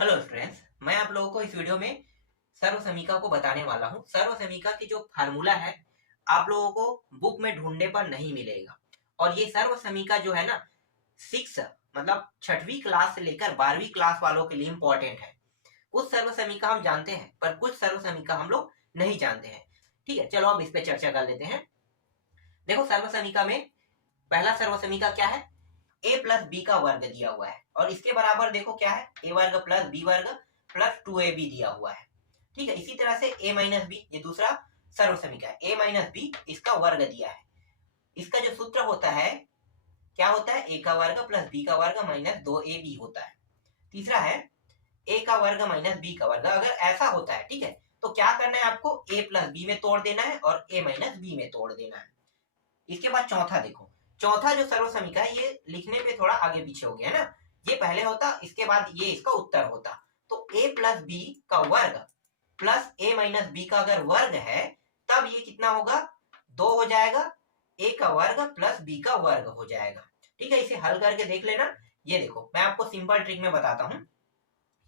Hello friends, मैं आप लोगों को इस वीडियो में सर्वसमीका को बताने वाला हूँ। सर्वसमीका की जो फार्मूला है आप लोगों को बुक में ढूंढने पर नहीं मिलेगा। और ये सर्वसमीका जो है ना, सिक्स मतलब छठवीं क्लास से लेकर 12वीं क्लास वालों के लिए इम्पोर्टेंट है। कुछ सर्वसमीका हम जानते हैं पर कुछ सर्वसमीका हम लोग नहीं जानते हैं। ठीक है, चलो हम इस पे चर्चा कर लेते हैं। देखो, सर्वसमीका में पहला सर्वसमीका क्या है? ए प्लस बी का वर्ग दिया हुआ है और इसके बराबर देखो क्या है, ए वर्ग प्लस बी वर्ग प्लस 2ab दिया हुआ है। ठीक है, इसी तरह से ए माइनस बी, ये दूसरा सर्व समीकरण है। ए माइनस बी इसका वर्ग दिया है। इसका जो सूत्र होता है क्या होता है? ए का वर्ग प्लस बी का वर्ग माइनस 2ab होता है। तीसरा है ए का वर्ग माइनस बी का वर्ग। अगर ऐसा होता है, ठीक है, तो क्या करना है आपको? ए प्लस बी में तोड़ देना है और ए माइनस बी में तोड़ देना है। इसके बाद चौथा देखो, चौथा जो सर्व समीकरण है ये लिखने पे थोड़ा आगे पीछे हो गया है ना। ये पहले होता, इसके बाद ये इसका उत्तर होता। तो a प्लस बी का वर्ग प्लस a माइनस बी का अगर वर्ग है तब ये कितना होगा? 2 हो जाएगा। a का वर्ग प्लस b का वर्ग हो जाएगा। ठीक है, इसे हल करके देख लेना। ये देखो, मैं आपको सिंपल ट्रिक में बताता हूँ।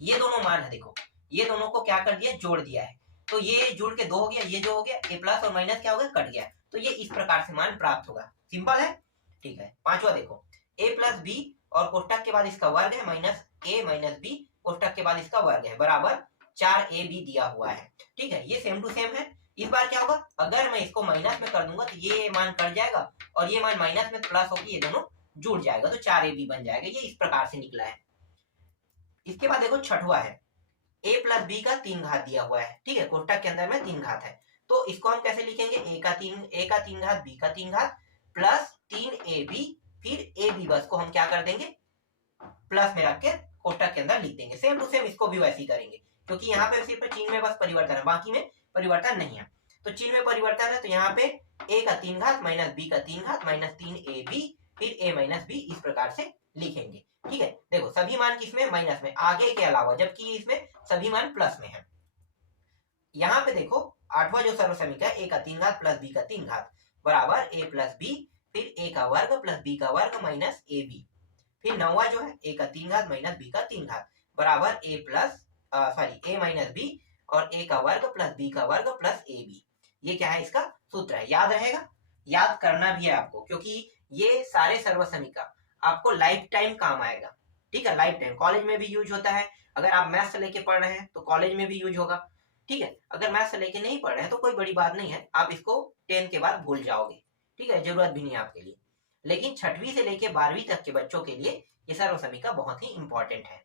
ये दोनों मान है, देखो ये दोनों को क्या कर दिया? जोड़ दिया है। तो ये जुड़ के 2 हो गया, ये जो हो गया ए प्लस और माइनस क्या हो गया? कट गया। तो ये इस प्रकार से मान प्राप्त होगा। सिंपल है। ठीक है, पांचवा देखो, ए प्लस बी और कोष्टक के बाद इसका वर्ग है माइनस ए माइनस बी, कोष्टक के बाद इसका वर्ग है, बराबर 4ab दिया हुआ है। ठीक है, ये सेम टू सेम है। इस बार क्या होगा? अगर मैं इसको माइनस में कर दूंगा तो ये मान कट जाएगा और ये मान माइनस में प्लस होकर ये दोनों जुड़ जाएगा, तो 4ab बन जाएगा। ये इस प्रकार से निकला है। इसके बाद देखो छठवा है, ए प्लस बी का 3 घात दिया हुआ है। ठीक है, कोष्टक के अंदर में 3 घात है। तो इसको हम कैसे लिखेंगे? ए का 3 घात, बी का 3 घात प्लस 3ab, फिर ए बी बस को हम क्या कर देंगे? प्लस में रख के कोष्टक के अंदर लिख देंगे। सेम टू सेम इसको भी वैसे ही करेंगे, क्योंकि यहाँ पे सिर्फ चिन्ह में बस परिवर्तन है, बाकी में परिवर्तन नहीं है। तो चिन्ह में परिवर्तन है, तो यहाँ पे ए का 3 घात माइनस बी का 3 घात माइनस 3ab, फिर ए माइनस बी इस प्रकार से लिखेंगे। ठीक है, देखो सभी मान किसमें? माइनस में, आगे के अलावा, जबकि इसमें सभी मान प्लस में है। यहाँ पे देखो आठवां जो सर्व समीकरण है, ए का 3 घात प्लस बी का 3 घात बराबर ए प्लस बी, फिर ए का वर्ग प्लस बी का वर्ग माइनस ए बी। फिर नौवा जो है, ए का 3 घात माइनस बी का 3 घात बराबर ए प्लस ए माइनस बी और ए का वर्ग प्लस बी का वर्ग प्लस ए बी। ये क्या है? इसका सूत्र है। याद रहेगा, याद करना भी है आपको, क्योंकि ये सारे सर्व समीकरण आपको लाइफ टाइम काम आएगा। ठीक है, लाइफ टाइम कॉलेज में भी यूज होता है। अगर आप मैथ्स लेके पढ़ रहे हैं तो कॉलेज में भी यूज होगा। ठीक है, अगर मैथ्स लेके नहीं पढ़ रहे हैं तो कोई बड़ी बात नहीं है, आप इसको 10 के बाद भूल जाओगे। ठीक है, जरूरत भी नहीं है आपके लिए। लेकिन छठवीं से लेके 12वीं तक के बच्चों के लिए ये सर्व समीकरण बहुत ही इंपॉर्टेंट है।